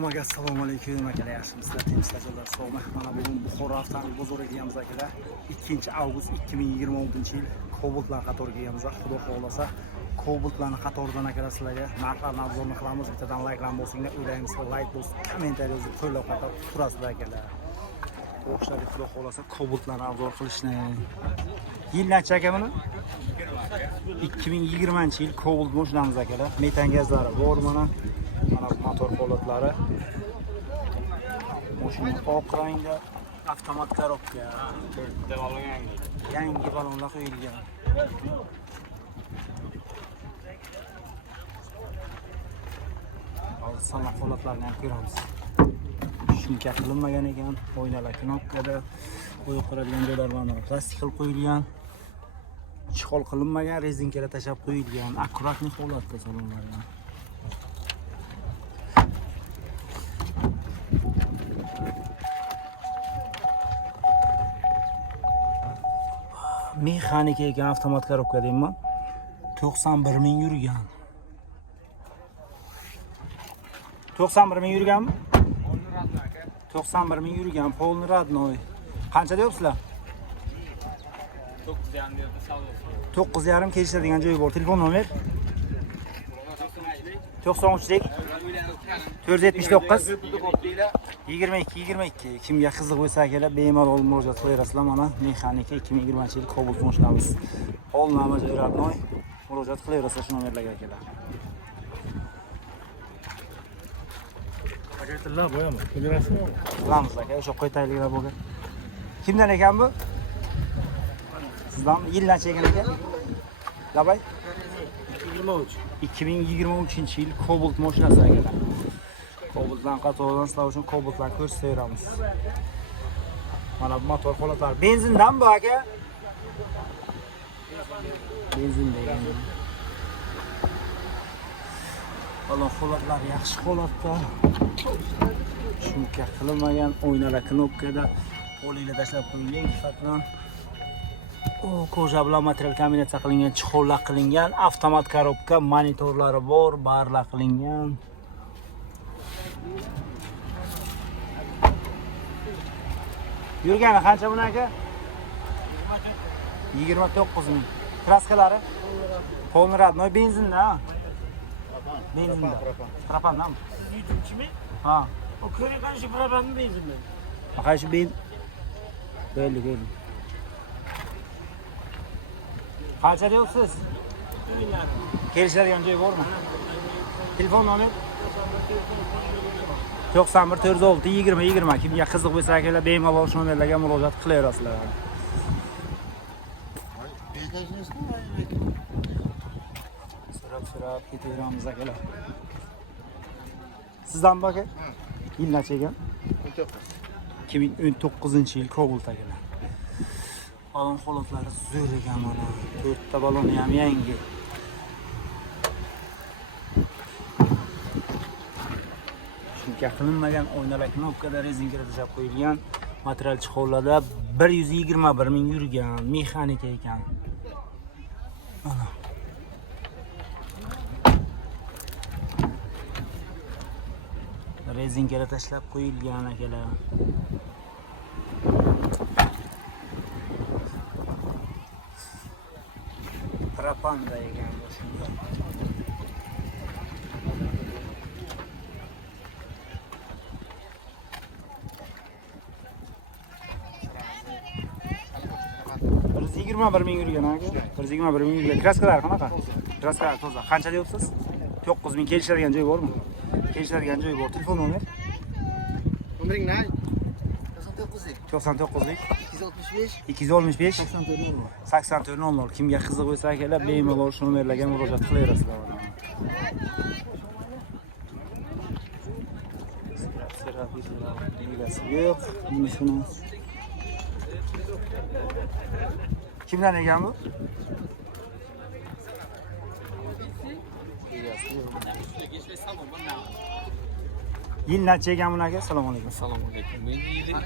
Hammaga assalomu alaykum akalar, yaxshimisizlar, tinchliklar, sog'mi? Mana bugun Buxoro avtomobil bozoriga kelganmiz akalar. 2-avgust 2026-yil Cobaltlar qatoriga kelganmiz. Xudo xohlasa Cobaltlarni qatoridan akalar sizlarga narxlarni obzorni qilamiz. Bittadan layklar bo'lsinglar, o'ylaymiz, layk bo'lsin, kommentariy yozib qo'llab-quvvatlab turasizlar akalar. O'xshadi Xudo xohlasa Cobaltlarni obzor qilishni. Yil necha aka buni? 2020-yil Cobalt mashinamiz akalar. Metan gazlari bor mana. Mana motor holatlari. Mashina oq rangda, avtomat korobka. Yangi balonlar qo'yilgan. Hozir sanaq holatlarini ham ko'ramiz. Shunga qilinmagan ekan, o'ynalar knopkada qo'yib qo'yadigan joylar mana plastik qilib qo'yilgan. Chihol qilinmagan, rezinkalar tashab qo'yilgan. Akkuratni holatda salonlar. Mexanika ekan, avtomat korobka deyman. 91 ming yurgan. 91 ming yurganmi? 91 ming yurgan, polni radnoy. Qancha deyapsizlar? 9,5 kelishadigan joyi bor. Telefon nomer? 93lik 479 22. Kimga qiziq bo'lsa akalar, bemalol murojaat qilaverasizlar. Mana mexanika 2020-yil Cobalt mashinamiz. Polnama joyi radnoy. Murojaat qilaverasizlar shu nomerlarga akalar. Paketlar bo'yami? Ko'rasizmi? Qilamiz aka, o'sha qo'ytayliklar bo'lgan. Kimdan ekan bu? Sizdan yil necha ekan aka? Labay? 2023-yil Cobalt mashinasi akalar. Cobaltdan qatoridan sizlar uchun Cobaltlarni ko'rsataveramiz. Mana bu motor holatlari benzindan bu aka? Benzin degan. Balon holatlari yaxshi holatda. Shunga qilinmagan, o'ynalar knopkada polilar tashlab qo'yilgan sifatdan. Koja bilan material kombinatsiya qilingan, chihollar qilingan, avtomat korobka, monitorlari bor, barlar qilingan. Yurgani qancha buni aka? 29 ming. Kraskalari? Polni radnoy benzinda. Benzinda. Propandan. Kimi? Ha. O köye karşı propanın benzinli. Qaysi benzin? Belli. Qancha deyapsiz? Kelishadigan joy bormi? Telefon nomer? 91 406 20. Kimga qiziq bo'lsa akalar, bemalol shu nomerlarga murojaat qilaverasizlar. So'rab ketaveramiz akalar. Sizdan bu aka? Yil necha ekan? 2019-yil Cobalt akalar. Balon holatlari zo'r ekan mana. 4 ta baloni ham yangi. Shunga qilinmagan, o'ynalar knopkada rezinkalar tashab qo'yilgan. Material chihollarda 121 ming yurgan, mexanika ekan. Mana. Rezinkalar tashlab qo'yilgan akalar. Propanda ekan bu shunda. bir ming yurgan aka. 121 ming yurgan. Kraskalar qanaqa? Kraskalar toza. Qancha deyapsiz? 9 ming kelishadigan joy bormi? Kelishadigan joy bor. Telefon nomer? Nomering ne? 99lik 265 8400. Kimga qiziq bo'lsa akalar, bemalol shu nomerlarga murojaat qilaverasizlar. Yo'q, shuni. Kimdan ekan bu? Yil necha ekan buni aka? Assalomu alaykum. Assalomu alaykum. Men yilim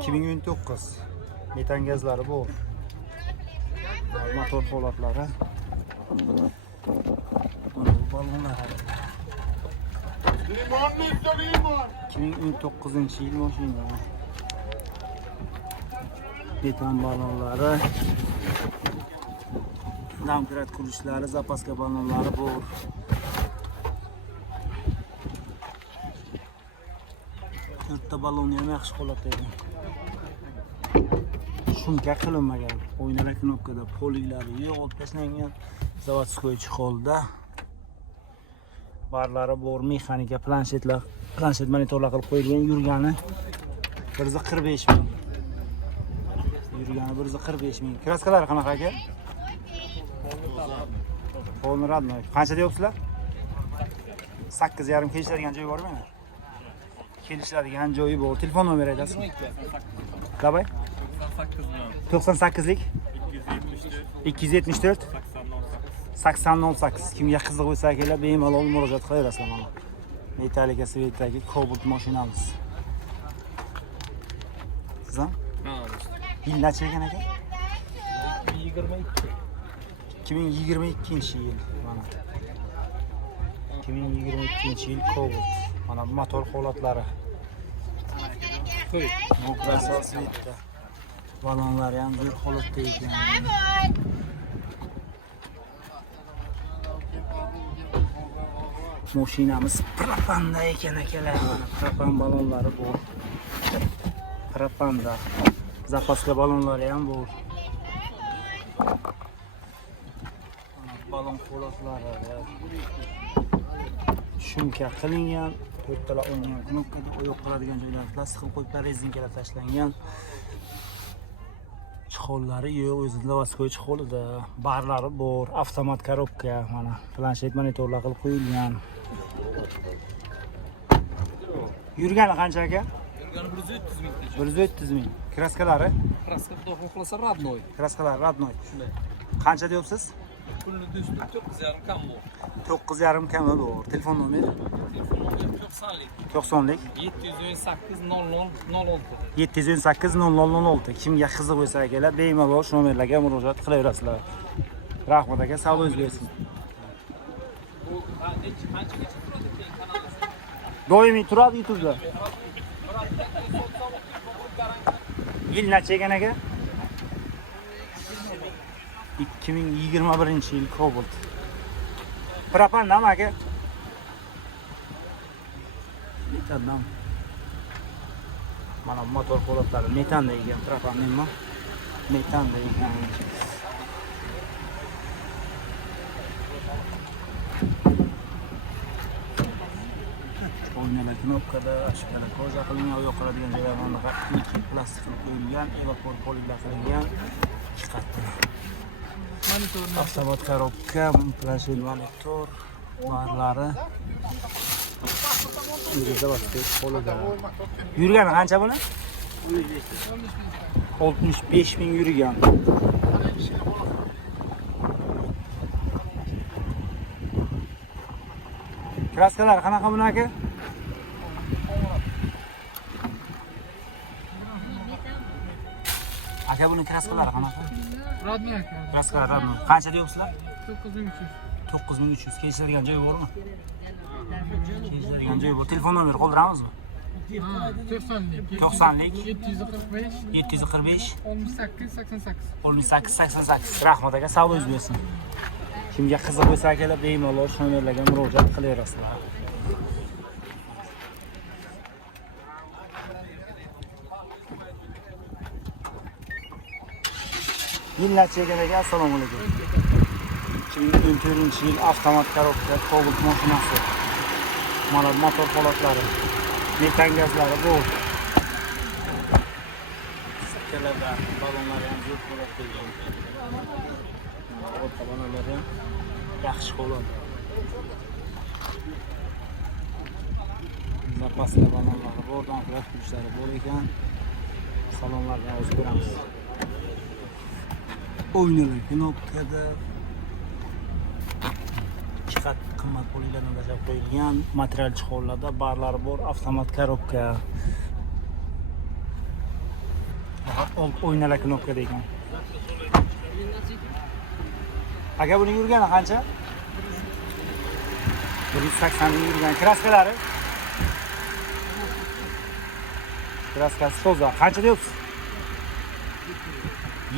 2019. Metan gazlari bor. Motor holatlari. Balonlar. 2019-yil mashina. Beton balonlari, domkrat kulishlari, zapaska balonlari bor. To'rtta balonni ham yaxshi holatda ekan. Shumka qilinmagan. O'ynalar knopkada poliglari yo'q, olib tashlangan. Zavodskoy holda. Barlari bor, mexanika, planshetlar, planshet monitorlar qilib qo'yilgan. Yurgani 145 ming. Yurgani 145 ming. Kraskalari qanaqa aka? Polni qancha deyapsizlar? 8,5 kelishadigan joyi bormi? Kelishadigan joyi bor. Telefon nomeri aytasizmi? Davay. 98lik 274 8008. Kimga qiziq bo'lsa kelib bemalol murojaat qilaverasizlar mana. Metallica Svetdagi Cobalt mashinamiz. Siz ham? Ha. Yil necha ekan aka? 22. 2022-yil mana. 2022-yil Cobalt. Mana bu motor holatlari. Qo'y. Bu asosiy Svetda. Balonlar ham bir holatda ekan. Mashinamiz propanda ekan akalar. Mana propan balonlari bor. Propanda. Zapaska balonlari ham bor. Balon holatlari. Shumka qilingan, to'rttalar o'ynagan knopkada oyoq qiladigan joylar plastik qilib qo'yiblar, rezinkalar tashlangan. Chixollari yo'q, o'zi Zavodskoy chixolida. Barlari bor, avtomat korobka, mana planshet monitorlar qilib qo'yilgan. Yurgani qancha aka? Yurgani 130 ming. 130 ming. Kraskalari? Kraska xudo xohlasa radnoy. Kraskalari radnoy. Shunday. Qancha deyapsiz? Pulni do'stlik 9,5 kam bor. 9,5 kami bor. Telefon nomeri? Telefon nomeri 90lik. 90lik 718 00 06. 718 0006. Kimga qiziq bo'lsa akalar, bemalol shu nomerlarga murojaat qilaverasizlar. Rahmat aka, savdoingiz bersin. Bu qanchagacha turadi kanalda? Doimiy turadi YouTube'da. Yil necha ekan aka? 2021-yil Cobalt. Propan-dami aka? Metandan. Mana motor holatlari metanda ekan, propan nima? Metanda ekan. O'ynalar knopkada ashkala ko'za qilingan, oyoq qiladigan joylarni plastik qilib qo'yilgan, evapor poligllar qilingan. Chiqadi. Avtomat korobka, planshet monitor, barlari. Yurgani qancha buni? 65 ming yurgan. Kraskalar qanaqa buni aka? Aka buni kraskalari qanaqa? Radnoy aka. Kraskalar radnoy. Qancha deyapsizlar? 9300. 9300. Kelishadigan joy bormi? Kelishadigan joy bor. Telefon nomeri qoldiramizmi? 90lik. 90lik 745 745 68 88. 68 88. Rahmat aka, savdoingiz bersin. Kimga qiziq bo'lsa akalar, bemalol shu nomerlarga murojaat qilaverasizlar. Yil necha ekan aka? Assalomu alaykum. 2014-yil avtomat korobka Cobalt mashinasi. Mana motor holatlari, metan gazlari bor. Sakalarda balonlar ham zo'r holatda ekan. Orqa balonlari ham yaxshi holat. Zapaska balonlari bor, domkrat kulishlari bor ekan. Salonlardan o'zib ko'ramiz. O'ynalar knopkada chiqat qimmat polilardan tashlab qo'yilgan, material chixollarda barlari bor, avtomat korobka. O'ynalar knopkada ekan. Aka buni yurgani qancha? 180 ming yurgan. Kraskalari Kraskasi toza. Qancha deyapsiz?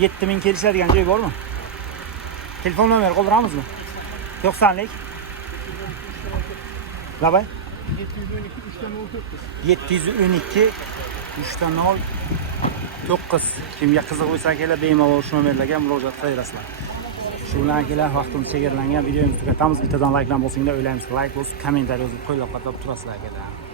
7000 kelishadigan joy bormi? Telefon nomeri qoldiramizmi? 90lik. Labay? 712 3 9. Kimga qiziq bo'lsa kelar bemalol shu nomerlarga murojaat qilaverasizlar. Shu bilan kelar vaqtimiz chegaralangan videomizni tugatamiz. Bittadan like bilan bo'lsinglar o'ylaymiz. Like bo'lsa kommentariy yozib qo'yib qoldirib turasizlar kelar.